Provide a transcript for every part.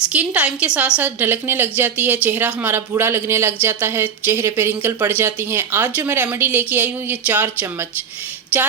Skin time के साथ साथ ढलकने लग जाती है, चेहरा हमारा बूढ़ा लगने लग जाता है, चेहरे पे रिंकल पड़ जाती हैं। आज जो मैं रेमेडी लेके आई हूँ, ये 4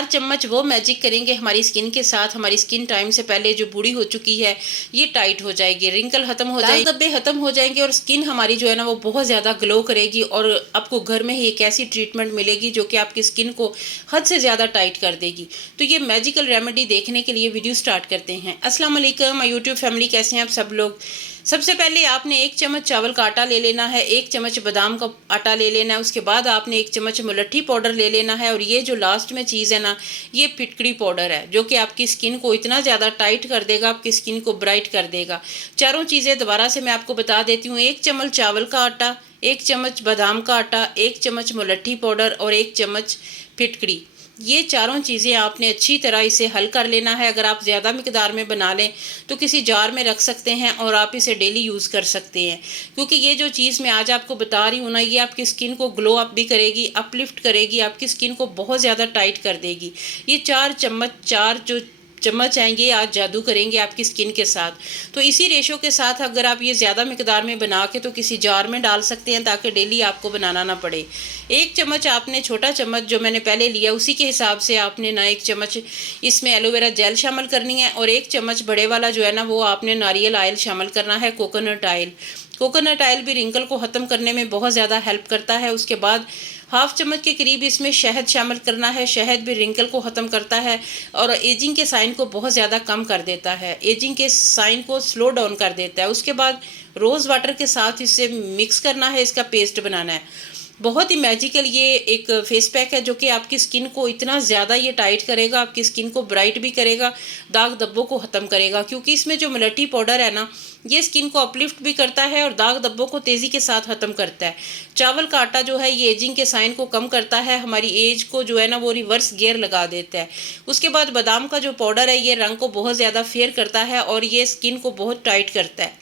चम्मच वो मैजिक करेंगे हमारी स्किन के साथ। हमारी स्किन टाइम से पहले जो बूढ़ी हो चुकी है ये टाइट हो जाएगी, रिंकल खत्म हो जाएगी, दाग धब्बे खत्म हो जाएंगे और स्किन हमारी जो है ना वो बहुत ज़्यादा ग्लो करेगी। और आपको घर में ही एक ऐसी ट्रीटमेंट मिलेगी जो कि आपकी स्किन को हद से ज़्यादा टाइट कर देगी। तो ये मैजिकल रेमेडी देखने के लिए वीडियो स्टार्ट करते हैं। अस्सलाम वालेकुम माय यूट्यूब फैमिली, कैसे हैं आप सब लोग। सबसे पहले आपने 1 चम्मच चावल का आटा ले लेना है, 1 चम्मच बादाम का आटा ले लेना है, उसके बाद आपने 1 चम्मच मुलट्ठी पाउडर ले लेना है। और ये जो लास्ट में चीज़ है ना, ये फिटकड़ी पाउडर है जो कि आपकी स्किन को इतना ज़्यादा टाइट कर देगा, आपकी स्किन को ब्राइट कर देगा। चारों चीज़ें दोबारा से मैं आपको बता देती हूँ। 1 चम्मच चावल का आटा, 1 चम्मच बादाम का आटा, 1 चम्मच मुलट्ठी पाउडर और 1 चम्मच फिटकड़ी। ये चारों चीज़ें आपने अच्छी तरह इसे हल कर लेना है। अगर आप ज़्यादा मिकदार में बना लें तो किसी जार में रख सकते हैं और आप इसे डेली यूज़ कर सकते हैं, क्योंकि ये जो चीज़ मैं आज आपको बता रही हूँ ना, ये आपकी स्किन को ग्लो अप भी करेगी, अपलिफ्ट करेगी, आपकी स्किन को बहुत ज़्यादा टाइट कर देगी। ये 4 जो चम्मच आएंगे आज जादू करेंगे आपकी स्किन के साथ। तो इसी रेशो के साथ अगर आप ये ज़्यादा मिकदार में बना के तो किसी जार में डाल सकते हैं ताकि डेली आपको बनाना ना पड़े। 1 चम्मच आपने, छोटा चम्मच जो मैंने पहले लिया उसी के हिसाब से आपने ना 1 चम्मच इसमें एलोवेरा जेल शामिल करनी है और 1 चम्मच बड़े वाला जो है ना वो आपने नारियल ऑयल शामिल करना है, कोकोनट ऑयल। कोकोनट ऑयल भी रिंकल को ख़त्म करने में बहुत ज़्यादा हेल्प करता है। उसके बाद 1/2 चम्मच के करीब इसमें शहद शामिल करना है। शहद भी रिंकल को ख़त्म करता है और एजिंग के साइन को बहुत ज़्यादा कम कर देता है, एजिंग के साइन को स्लो डाउन कर देता है। उसके बाद रोज़ वाटर के साथ इसे मिक्स करना है, इसका पेस्ट बनाना है। बहुत ही मैजिकल ये एक फेस पैक है जो कि आपकी स्किन को इतना ज़्यादा ये टाइट करेगा, आपकी स्किन को ब्राइट भी करेगा, दाग धब्बों को ख़त्म करेगा। क्योंकि इसमें जो मुलट्ठी पाउडर है ना, ये स्किन को अपलिफ्ट भी करता है और दाग धब्बों को तेज़ी के साथ ख़त्म करता है। चावल का आटा जो है ये एजिंग के साइन को कम करता है, हमारी एज को जो है ना वो रिवर्स गियर लगा देता है। उसके बाद बादाम का जो पाउडर है ये रंग को बहुत ज़्यादा फेयर करता है और ये स्किन को बहुत टाइट करता है।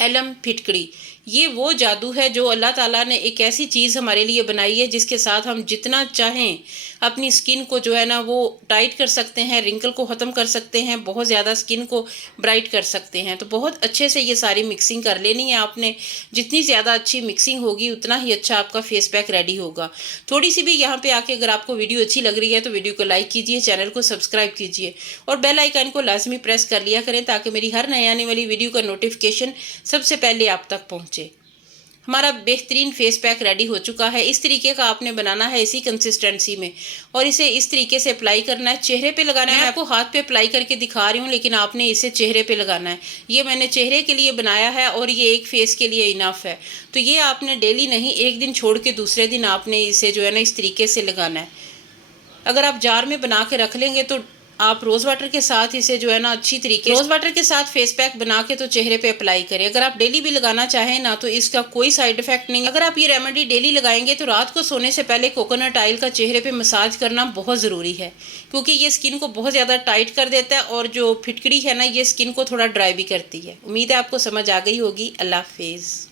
एलम फिटकड़ी, ये वो जादू है जो अल्लाह ताला ने एक ऐसी चीज़ हमारे लिए बनाई है जिसके साथ हम जितना चाहें अपनी स्किन को जो है ना वो टाइट कर सकते हैं, रिंकल को ख़त्म कर सकते हैं, बहुत ज़्यादा स्किन को ब्राइट कर सकते हैं। तो बहुत अच्छे से ये सारी मिक्सिंग कर लेनी है आपने। जितनी ज़्यादा अच्छी मिक्सिंग होगी उतना ही अच्छा आपका फेस पैक रेडी होगा। थोड़ी सी भी यहाँ पे आके अगर आपको वीडियो अच्छी लग रही है तो वीडियो को लाइक कीजिए, चैनल को सब्सक्राइब कीजिए और बेल आइकन को लाजमी प्रेस कर लिया करें ताकि मेरी हर नई आने वाली वीडियो का नोटिफिकेशन सबसे पहले आप तक पहुँचे। हमारा बेहतरीन फेस पैक रेडी हो चुका है। इस तरीके का आपने बनाना है, इसी कंसिस्टेंसी में, और इसे इस तरीके से अप्लाई करना है, चेहरे पे लगाना है। मैं आपको हाथ पे अप्लाई करके दिखा रही हूँ लेकिन आपने इसे चेहरे पे लगाना है। ये मैंने चेहरे के लिए बनाया है और ये एक फेस के लिए इनफ है। तो ये आपने डेली नहीं, एक दिन छोड़ के दूसरे दिन आपने इसे जो है ना इस तरीके से लगाना है। अगर आप जार में बना के रख लेंगे तो आप रोज़ वाटर के साथ इसे जो है ना अच्छी तरीके, रोज़ वाटर के साथ फेस पैक बना के तो चेहरे पे अप्लाई करें। अगर आप डेली भी लगाना चाहें ना तो इसका कोई साइड इफेक्ट नहीं। अगर आप ये रेमेडी डेली लगाएंगे तो रात को सोने से पहले कोकोनट ऑयल का चेहरे पे मसाज करना बहुत ज़रूरी है, क्योंकि ये स्किन को बहुत ज़्यादा टाइट कर देता है और जो फिटकड़ी है ना ये स्किन को थोड़ा ड्राई भी करती है। उम्मीद है आपको समझ आ गई होगी। अल्लाह हाफिज़।